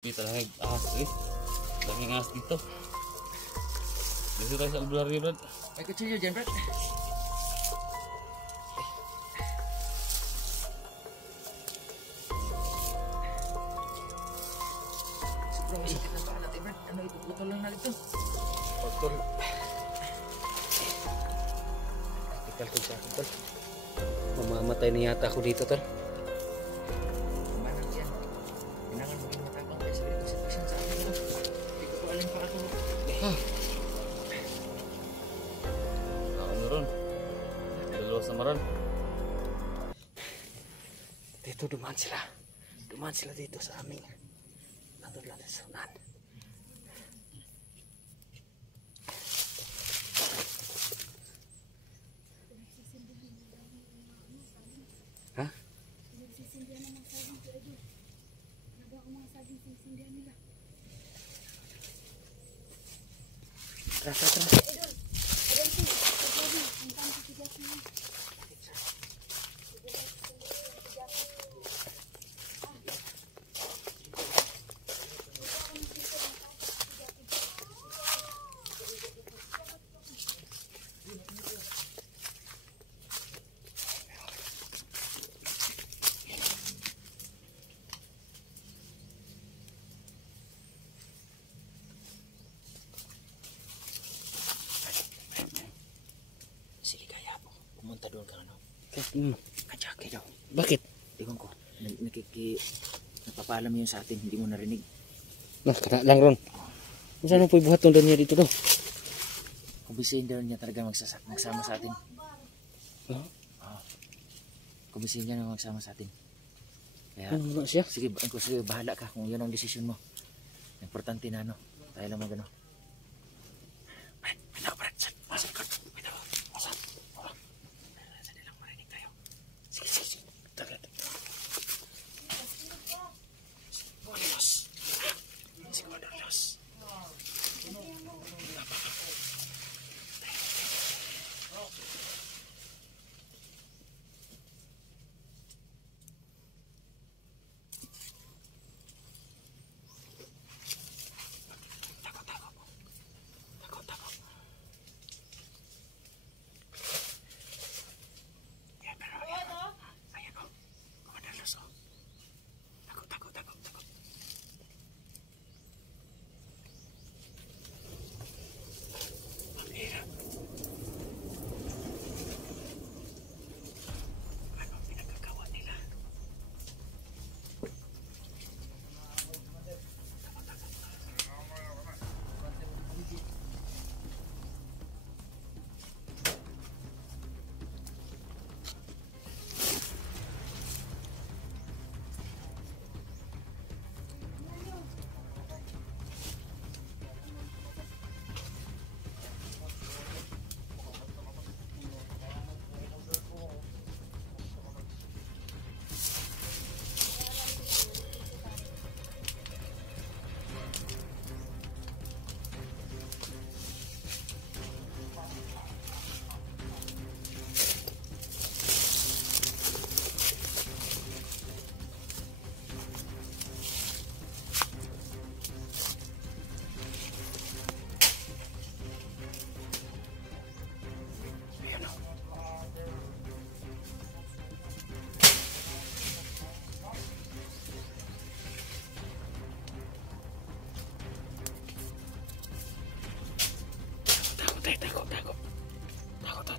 Di talaga ahas daming ahas dito. Dito tayo sa albularyo, Brad. May kutsilyo dyan, Brad. Sobrang masakit na paa natin, Brad. Ano, ipuputol lang natin ito. Pagtol. Tikal ko sa akin, Tol. Mamamatay na yata ako dito, Tol. Kumanan yan. Kailangan maging matapang tayo sa representation sa akin. Hindi ko alam pa ako. Ano ron? Dalawa sa maran. Dito dumaan sila. Dumaan sila dito sa aming natulan sa sunan. Ha? Tara, tara, tara. Sige, kaya po. Pumunta doon ka, ano? Kajaki daw. Bakit? Tingnan ko. Napapaalam yun sa atin. Hindi mo narinig. Nah, kena lang ron. Saan po ibuhat ng niya dito, no? Kumbisiin daw niya talaga magsama sa atin. Huh? Kumbisiin niya na magsama sa atin. Kaya, Ano siya? sige, bahala ka kung yun ang desisyon mo. Importante na, ano? Tayo lang magano. Pinaw, Brad. Masal ka. Pinaw. Masal. Sali lang marinig tayo. Sige, sige. Tagad. Buenos. Sige, buenos.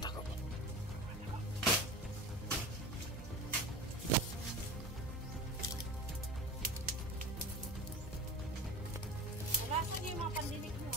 Takot. Alasan yung mga pandinig mo.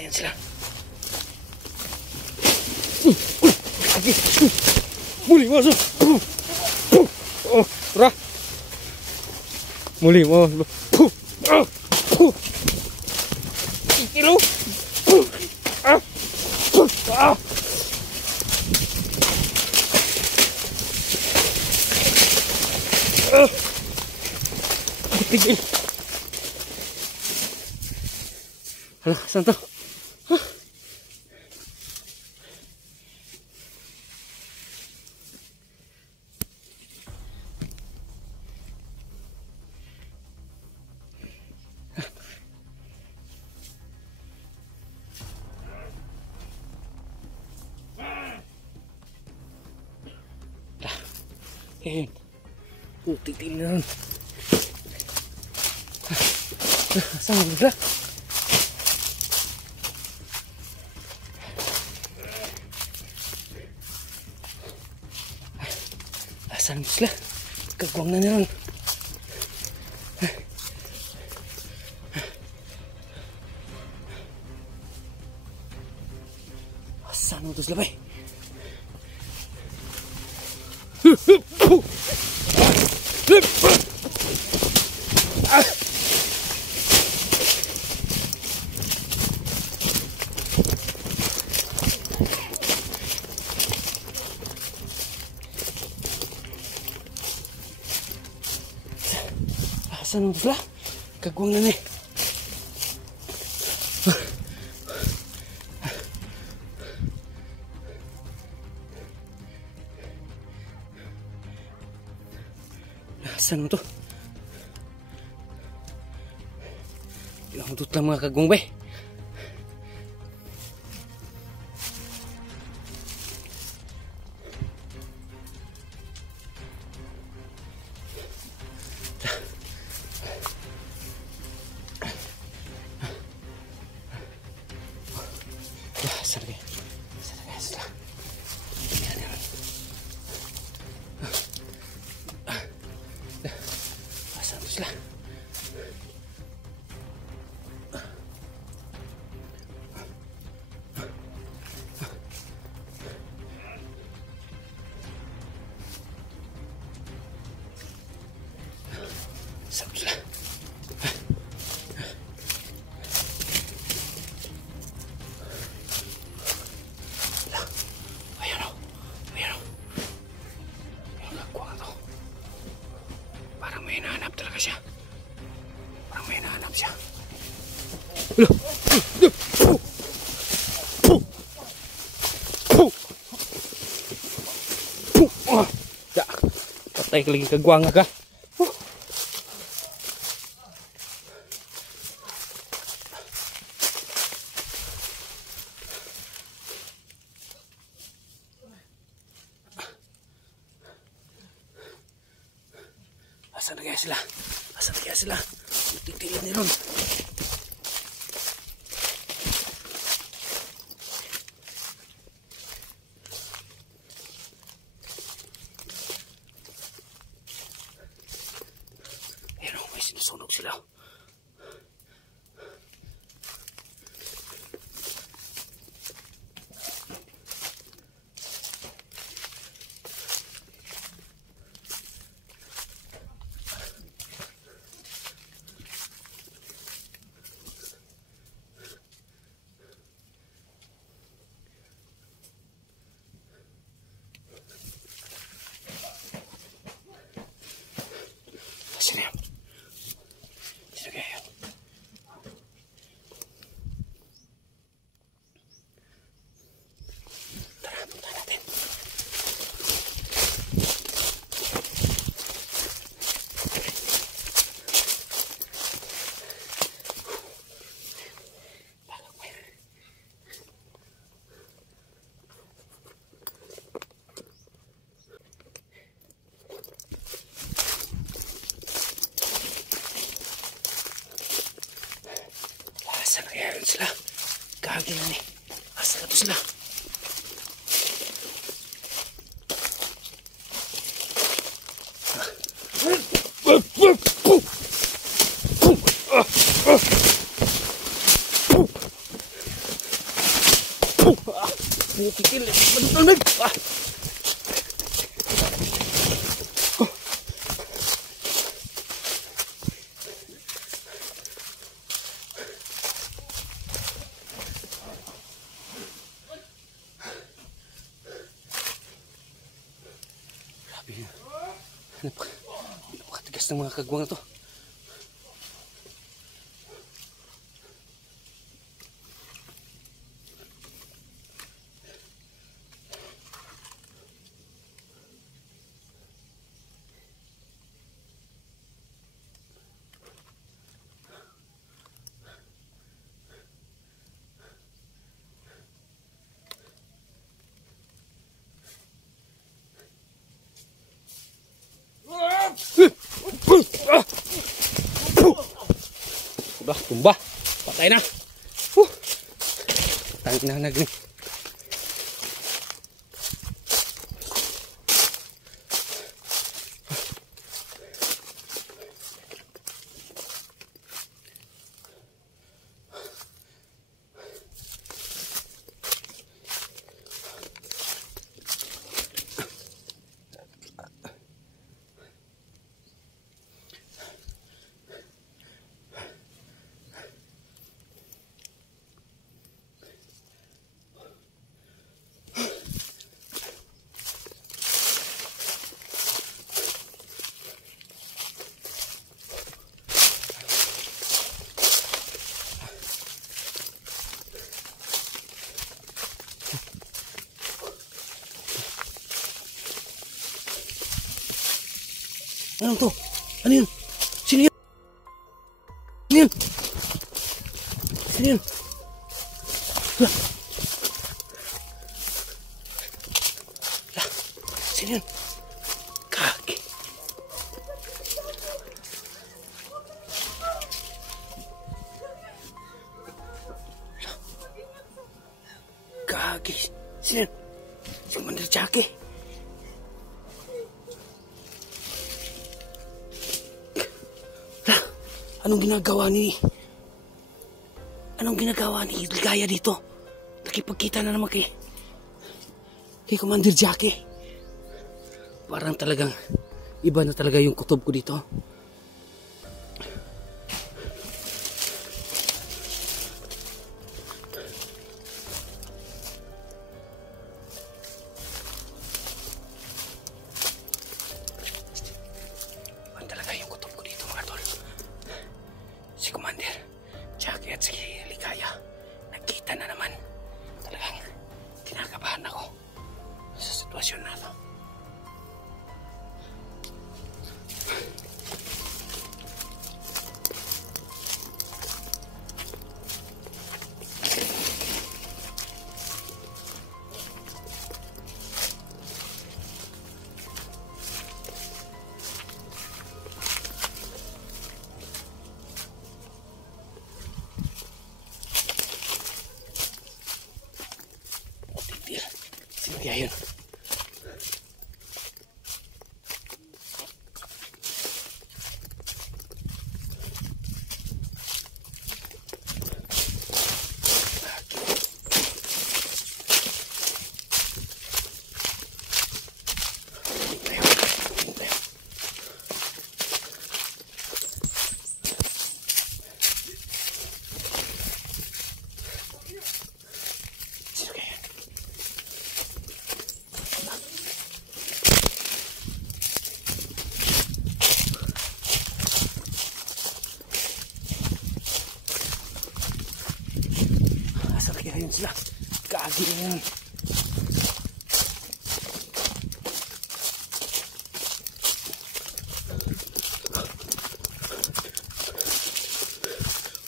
Ayan sila. Muli masuk. Oh, ra. Muli mo. Kilo. Tigil. Hala, saan to? Ayan. Titil na rin. Saan mo bigla? Saan mo sila? Kagwang na niyan. Saan mo ito sila ba? Saan mo sila? Kagwang na ni. Saan mo to? Ilang dut lang mga kagwang ba? Sarga sila. Saan sila? Saan sila? Ya, patay ka lagi kagwang ka. Asan na kaya sila? Asan na kaya sila? Titilan ni Ron. Sinusunog sila. Sini. Asan na kaya sila? Kagin na ni. Asan na to sila? Bukikil. Manunog. Napakatigas ng mga kagwang na to. Tumba. Patay na. Tangin na nagni. Ano to? Ano yun? Sino yun? Sino yun? Sino yun? Lah. Lah. Sino yun? Kaki. Lah. Kaki. Sino yun? Si Commander Jackie. Anong ginagawa ni Ligaya dito? Nakipagkita na naman kay Commander Jackie. Parang talagang iba na talaga yung kutob ko dito. Iba talaga yung kutob ko dito, mga tol. Si Commander Jackie at si Ligaya nagkita na naman. Talagang kinakabahan ako sa sitwasyon na to. Kaya yun. Ayun sila. Kagi na yan.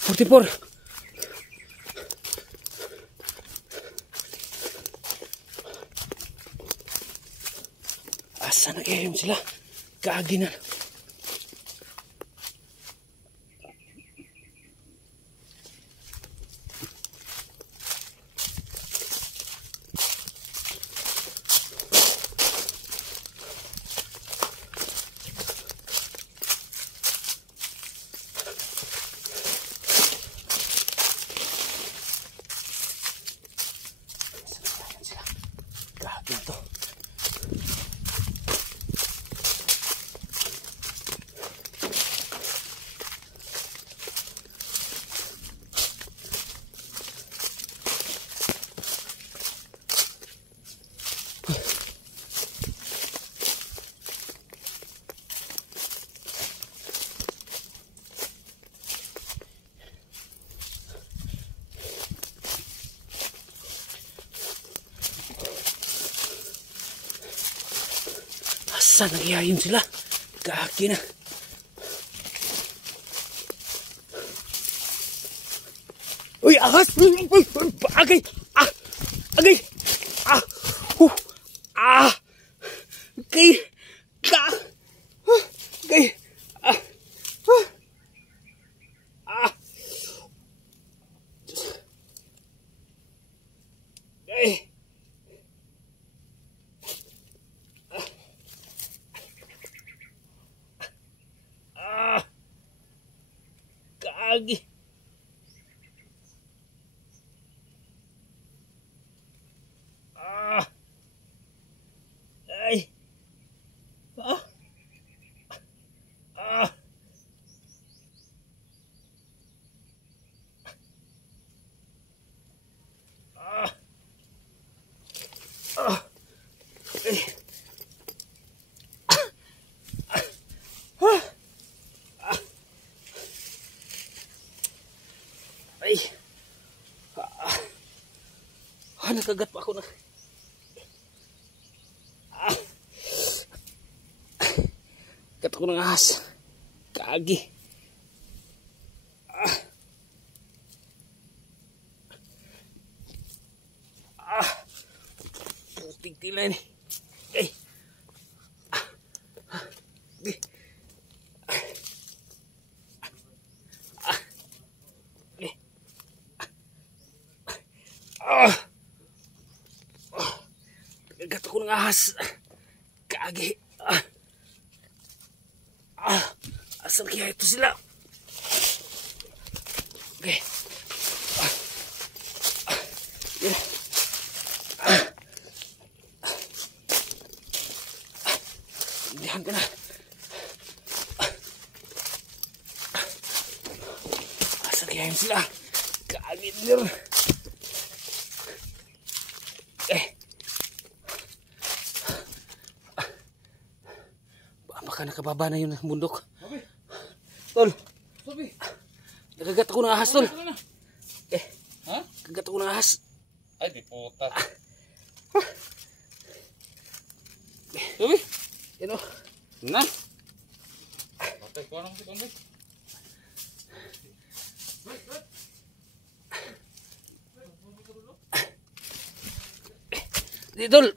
Forty-four. Asa na kaya yun sila? Kagi na. Ito. Sana iyayin sila. Kaki na. Uy, ahas! Agay! Ah! Agay! Ah! Ah! Agay! Ka! Agay! Ah! Ah! Agay! Ah! Kagi! Ah! Ay! Ah! Ah! Ah! Ah! Ay! Ay! Nakagat pa ako na. Gat ako ng ahas. Kagi. Puting tila ni. Ay! Nakagat ako ng ahas. Kagi. Asan kaya ito sila? Okay. Yeah. Indihan ko na. Asan kaya yun sila? Kaagin nyo. Baka nakababa na yun ng bundok. Tol. Sabi. Nakagat ako ng ahas, tol. Ha? Nakagat ako ng ahas. Ay, di puta. Sabi. Yan o. Na. Patay ko lang si Konde. Di, tol.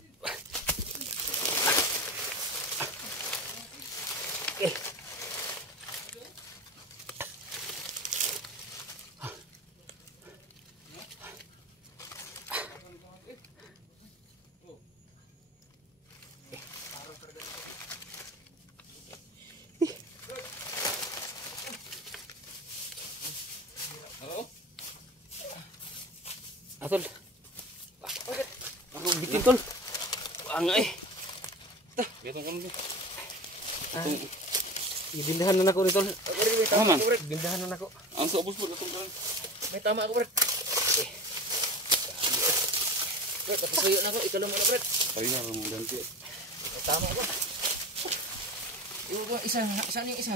Hello? Tol. Ako bitin, tol. Ang ay. Bilang Konde. Ibindahan na ako ni tol. Aman. Ibindahan na ako. Ang sa ubos po datong kan. May tama ako, Brad. Brad, papusuyo na ako. Ikaw lang muna, Brad. Ay na mo ganti. May tama ako. Yung isa, saan yung isa?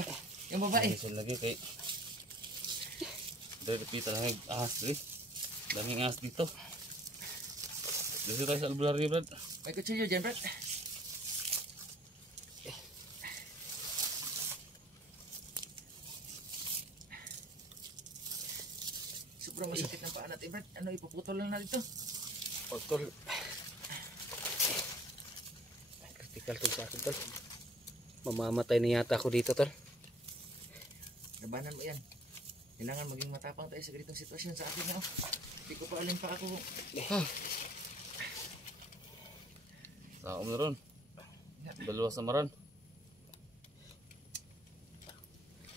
Yung babae. Isa lagi kay. Dari pita lang ahas deh. Daming ahas dito. Dito tayo sa albularyo, Brad. May kutsilyo dyan, Brad. Sobrang masakit ng paa natin, Brad. Ano, ipuputol lang natin ito. Tol. Critical to sa akin, tol. Mamamatay na yata ako dito, tol. Labanan mo yan. Kailangan maging matapang tayo sa ganitong sitwasyon sa akin na. Hindi ko pa alin pa ako. Sa meron. Dalawa sa maran.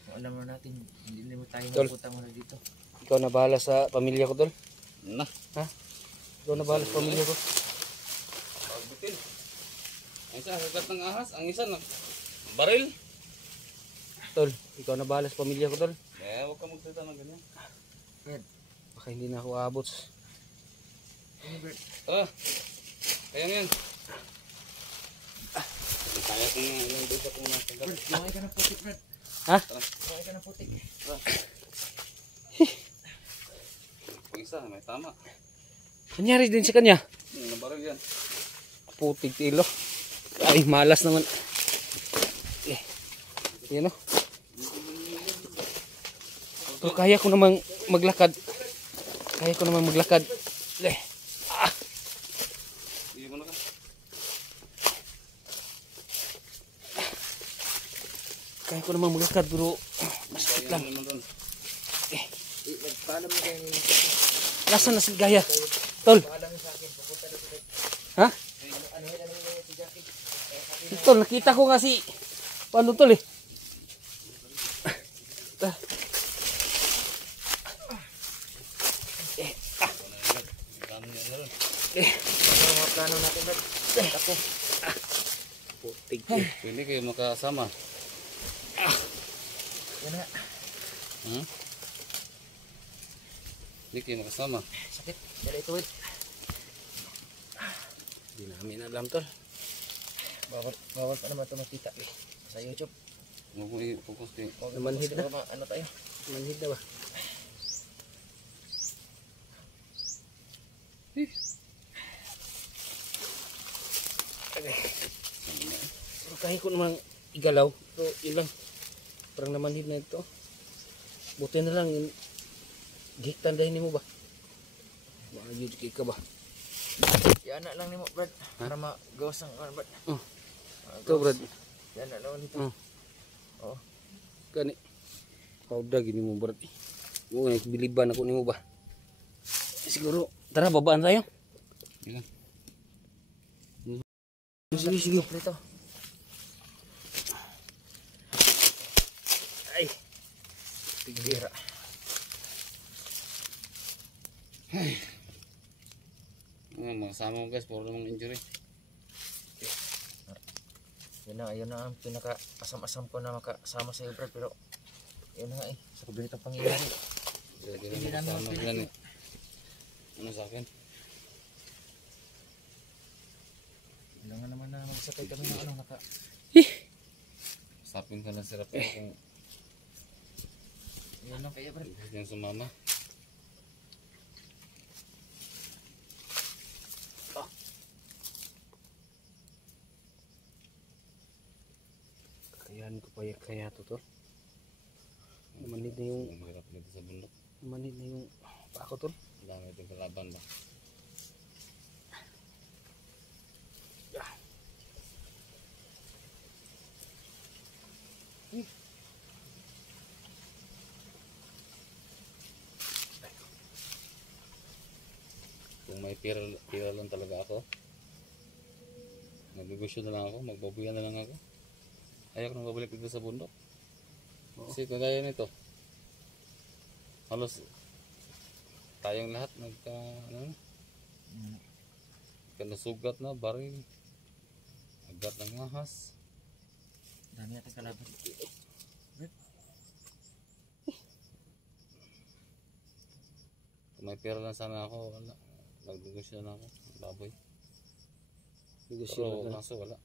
Kung alam mo natin, hindi na mo tayo Tol. mapunta muna dito. Ikaw na bahala sa pamilya ko, tol. Na. Ha? Ikaw na bahala sa pamilya ko. Pagbitin. Ang isa kagat ng ahas, ang isa na baril. Tol, ikaw na bahala sa pamilya ko, tol. Eh, huwag ka magsalita ng ganyan. Brad, Baka hindi na ako aabot. ano, Brad? Tara. Kaya yan. Kaya kung yung dito kung nasa Brad, lumaki ka ng putik, Brad. Ha? Lumaki ka ng putik. Pag isa, may tama. Nangyari din sa kanya. Nabaril yan. Putig tilo. Ay, malas naman. Yan o. Pero kaya ko namang maglakad. Kaya ko namang maglakad. Hindi mo na ka. Kaya ko namang maglakad pero masakit lang. Naman doon. Paalam mo kayo nila. Nasaan na si Gaya? Tol. Paalam mo sa akin. Papunta na sila. Ha? Ano yun si Jackie? Tol, nakita ko nga si... Paano tol eh? Kano niya na ron. Ano mga plano natin, Brad? Ako. Putig. Pwede kayo makasama. Yan na. Hmm? Hindi kayo makasama. Sakit. Dala ito, Will. Hindi namin alam tol. Bawal pa naman ito makita eh. Sa YouTube. Huwag mo i-focus kayo. Namanhid na. Ano tayo? Manhid na ba? Pero kaya ko namang igalaw. Pero yun lang. Parang namanhid na ito. Buti na lang. Gihiktandahin mo ba? Maayod kay ka ba? Yan na lang ni mo, Brad. Para magawas ang Brad. Oh. Ito Brad. Yan na lang nito. Oh. Oo. Gani. Kauda gini mo Brad. Oo, biliban ako nimo ba? Siguro. Tara, babaan tayo. Sige. Sige. Dito. Ay. Tigira. Makasama mo guys, puro namang injury. Yun na ang pinaka-asam-asam ko na makasama sa iyo, Brad. Pero yun na nga eh. Sa kabila itong pangyayari. Hindi namin mapili. Ano sa akin? Kailangan naman na magsakay kami ng ano naka... Sapin ka na si Rafael kung Yun lang kaya, Brad. gusto niyang sumama. Kayaan ko pa kaya to tol. Manid na yung Mahirap dito sa bundok. manid na yung pako tol. Ang dami itong kalaban ba? Kung may pira lang talaga ako, magnegosyo na lang ako, magbabuyan na lang ako. Ayaw ko nang babalik dito sa bundok. Kasi kagaya nito, halos tayong lahat nasugat na, baril, agat ng ahas. Dami natin kalaban. Kung may pera lang sana ako, wala. Nagnegosyo na ako, baboy. Negosyo Pero na. kaso wala.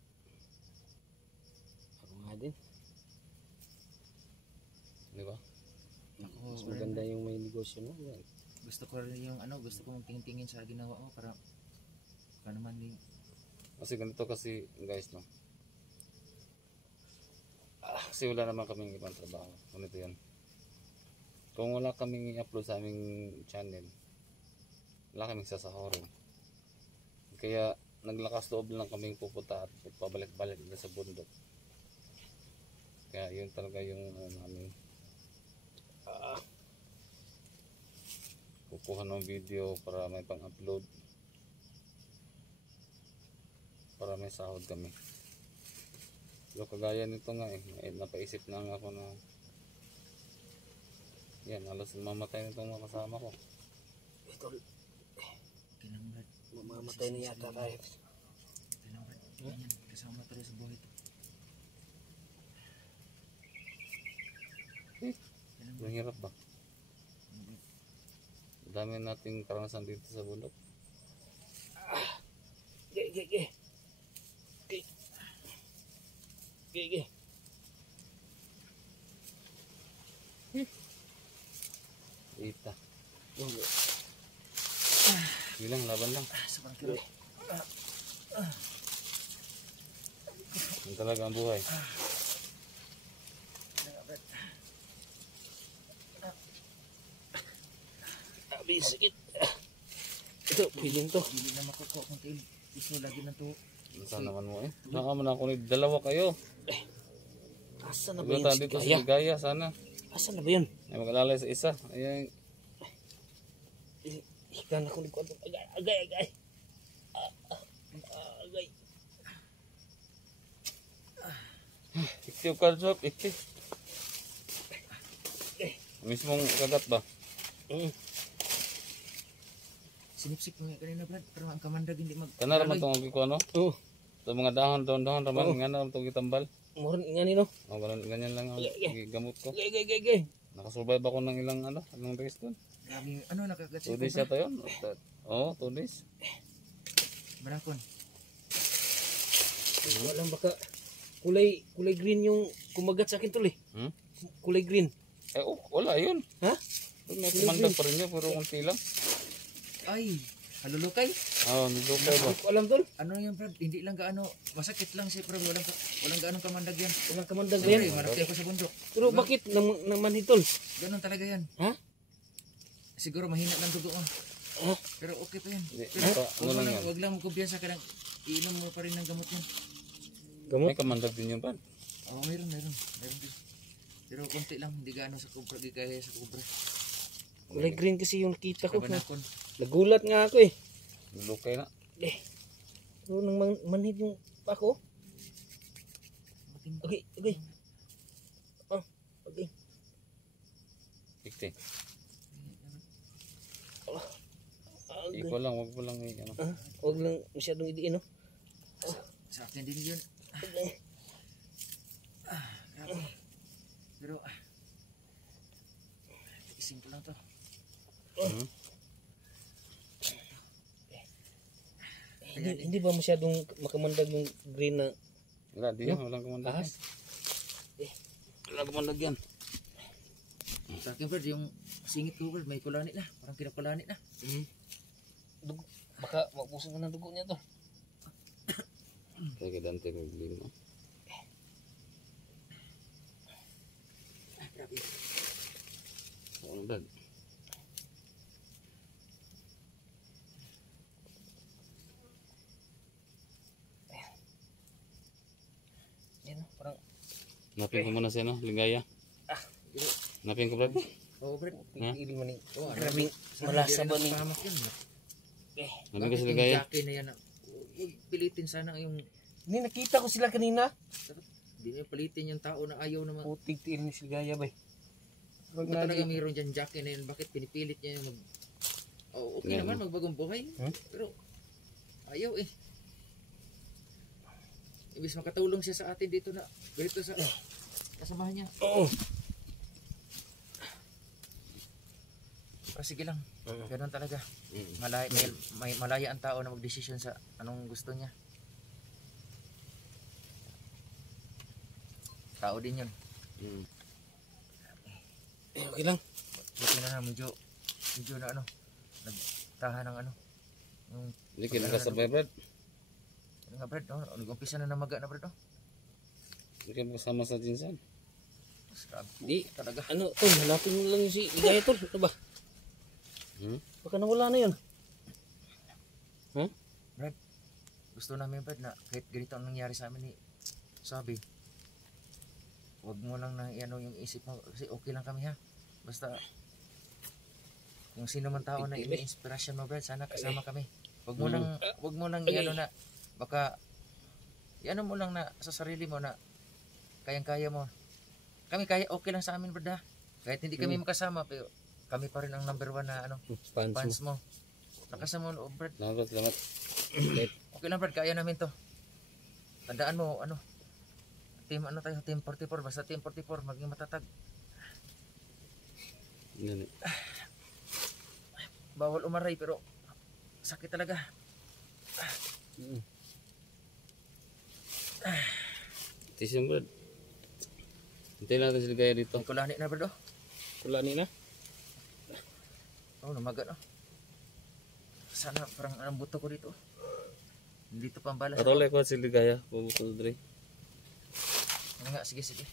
Ako nga din. Di ba? Mas maganda yung may negosyo no. Gusto ko rin yung ano, gusto ko magtingin-tingin sa ginawa mo para naman din. Kasi ganito kasi guys no. Kasi wala naman kaming ibang trabaho. Ganito yan. Kung wala kaming i-upload sa aming channel, wala kaming sasahorin. Kaya naglakas loob lang kaming pupunta at pabalik-balik na sa bundok. Kaya yun talaga yung namin kukuha ng video para may pang-upload, para may sahod kami. So kagaya nito nga napaisip na nga ako na yan, halos mamatay na itong mga kasama ko. Ito, Kailangan, Brad. mamamatay na yata tayo. Kailangan, Brad. Yan, kasama tayo sa buhay ito. Ang hirap ba? Dami nating karanasan dito sa bundok. Ge. Ita. Bilang laban lang. Sobrang kiro. Yan talaga ang buhay. Grabe yung sakit. Ito, feeling to. Dili na makukuha kung tayo. Gusto lagi na to. Saan naman mo eh? Saan man ako ni dalawa kayo. Asa na ba yun Pagkata si dito sa Ligaya? Ligaya sana. Asa na ba yun? Ay mag-alalay sa isa. Ayan. Ikan ako ni Kwanto. Agay, agay, agay. Agay. Ikti o karsop. Ikti. Mismong kagat ba? Sinipsip mo nga kanina, Brad. Pero ang kamandag hindi mag... Kana raman itong ko ano? Oo. Sa mga dahon raman. Nga na itong itambal. Moron nga nino. O, ganyan lang ang gamot ko. Agay, agay, agay, agay. Nakasurvive ako ng ilang days doon. Grabe, ano, 2 nakagatsi ko, days Brad. yata yun. Oo, 2 days. Manakon. Walang baka kulay green yung kumagat sa akin tol eh. Hmm? Kulay green. Eh, wala yun. Ha? May kumandag pa rin yun, pero konti lang. Ay, halulukay. Oo, nilukay ba? Hindi ko alam tol. Ano yan, Brad? Hindi lang gaano, masakit lang siya, Brad. Walang gaano kamandag yan. Walang kamandag ba Siyempre, yan. maraki ako sa bundok. Pero bakit naman hitol? Ganon talaga yan. Ha? Siguro mahina lang dugo mo. Ha? Pero okay pa yan. Hindi, Pero ano lang yan. wag lang mo kumpiyansa ka lang. Iinom mo pa rin ng gamot yan. Gamot? May kamandag din yun pa. Oo, mayroon din. Pero konti lang, hindi gaano sa kubra, di kaya sa kubra. Kulay green kasi yung nakita ko. Kabanakon. Nagulat nga ako eh. Nilukay na. Pero nang manhid yung pako. Okay, okay. Oh, okay. Ikti. Okay. Ikaw lang, wag mo lang ano. Huwag lang masyadong idiin no. Sa akin din yun. Okay. Grabe. Pero, ising ko lang to. Hmm? Hindi ba masyadong makamandag yung green na Wala, di yan. Walang kamandag yan. ahas? Walang kamandag yan. Sa akin, Brad, yung singit ko, Brad, may kulanit na. Parang kinakulanit na. Dugo. Baka maubusog na ng dugo niya to. Kaya Dante naglima. Grabe. Oo, dad. Yan, parang Napin ko muna siya, no? Ligaya. Napin ko, Brad. Oo, Brad. Ha? tigil man ni. Oo, ano, Grabing Brad, malasa hindi ba rin ni? napahamak yun. Napin ko Bakit sa yung ligaya. jackie na yan na, huwag pilitin sana yung, Hindi nakita ko sila kanina. hindi nyo pilitin yung tao na ayaw naman. Putig tiil ni Sigaya ba? Kung talaga mayroon dyan jackie na yun, bakit pinipilit niya yung mag... Oh, okay Yan. naman, magbagong buhay. Hmm? Pero, ayaw eh. Ibig makatulong siya sa atin dito na, dito sa kasamahan niya. Oo. Pero sige lang, Oo. ganun talaga. Mm. May malaya ang tao na magdesisyon sa anong gusto niya. Tao din yun. Mm. Okay lang. Buti na medyo na ano, nagtahan ng ano. Yung, Hindi kinakasabay, Brad. ano nga Brad, oh, nag-umpisa na namaga na Brad, oh. Hindi ka kasama sa jinsan. Grabe Di, talaga. ano, tol, hanapin mo lang yung si Ligaya tol. Ano ba? Hmm? Baka nawala na yun. Gusto namin Brad na kahit ganito ang nangyari sa amin ni sabi, wag mo lang na ano yung isip mo kasi okay lang kami ha. Basta kung sino man tao na ini-inspiration mo Brad, sana kasama kami. Wag mo lang iano na baka iano mo lang na sa sarili mo na kayang-kaya mo. Kami kaya okay lang sa amin Brad ha. Kahit hindi kami makasama pero kami pa rin ang number 1 na ano fans mo. Nakasama mo Brad. Salamat. Okay lang Brad, kaya namin to. Tandaan mo, ano, team 44, basta team 44, maging matatag. Yan eh. Bawal umaray, pero sakit talaga. Tisim, Brad. Hintayin natin si Ligaya dito. May kulani na Brad, oh. Wala ni na. Oh, namaga, oh. Sana parang anong buto ko dito. Dito pang balas. Parole ko si Ligaya. Bubukol dre. Ano nga, sige.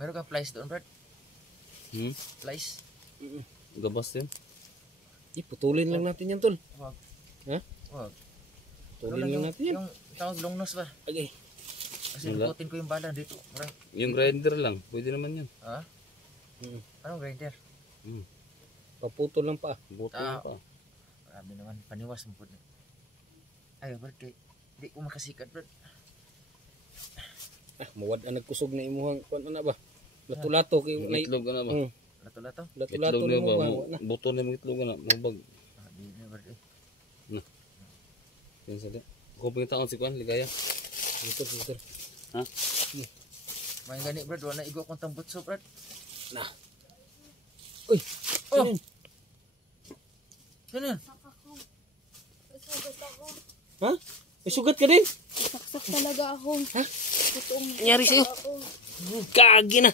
Meron kang flies doon, Brad? Flies. Gabas din. Putulin lang natin yan, tol. Wag. Ha? Wag. Putulin lang natin yan. Yung tawag long nose ba? Okay. Kasi Wala. lukutin ko yung bala dito. Parang, Yung grinder lang. Pwede naman yan. ha? Anong grinder? Paputol lang pa. Buto Ah. na pa. Grabe naman, paniwas mo po. Ay, Brad, di ko makasikat, Brad. Mawad ang nagkusog na imuhang kuan na ba? Lato-lato kay Yung nay. itlog na ba? Lato-lato. Lato-lato Itlog na na ba? mo na. Buto na yung itlog na. Mabag. Ah, di na, Brad. Yan sa di. Kung taon si Kwan, ligaya. Dito. Ha? May gani, Brad, wala na igo akong tambutso, Brad. Uy. Oh! Ano? Ano? Ako. Sugat ako. Ha? May sugat ka din? Saksak talaga ako. Ha? Totoong Nangyari sa'yo? ako. Kagi na.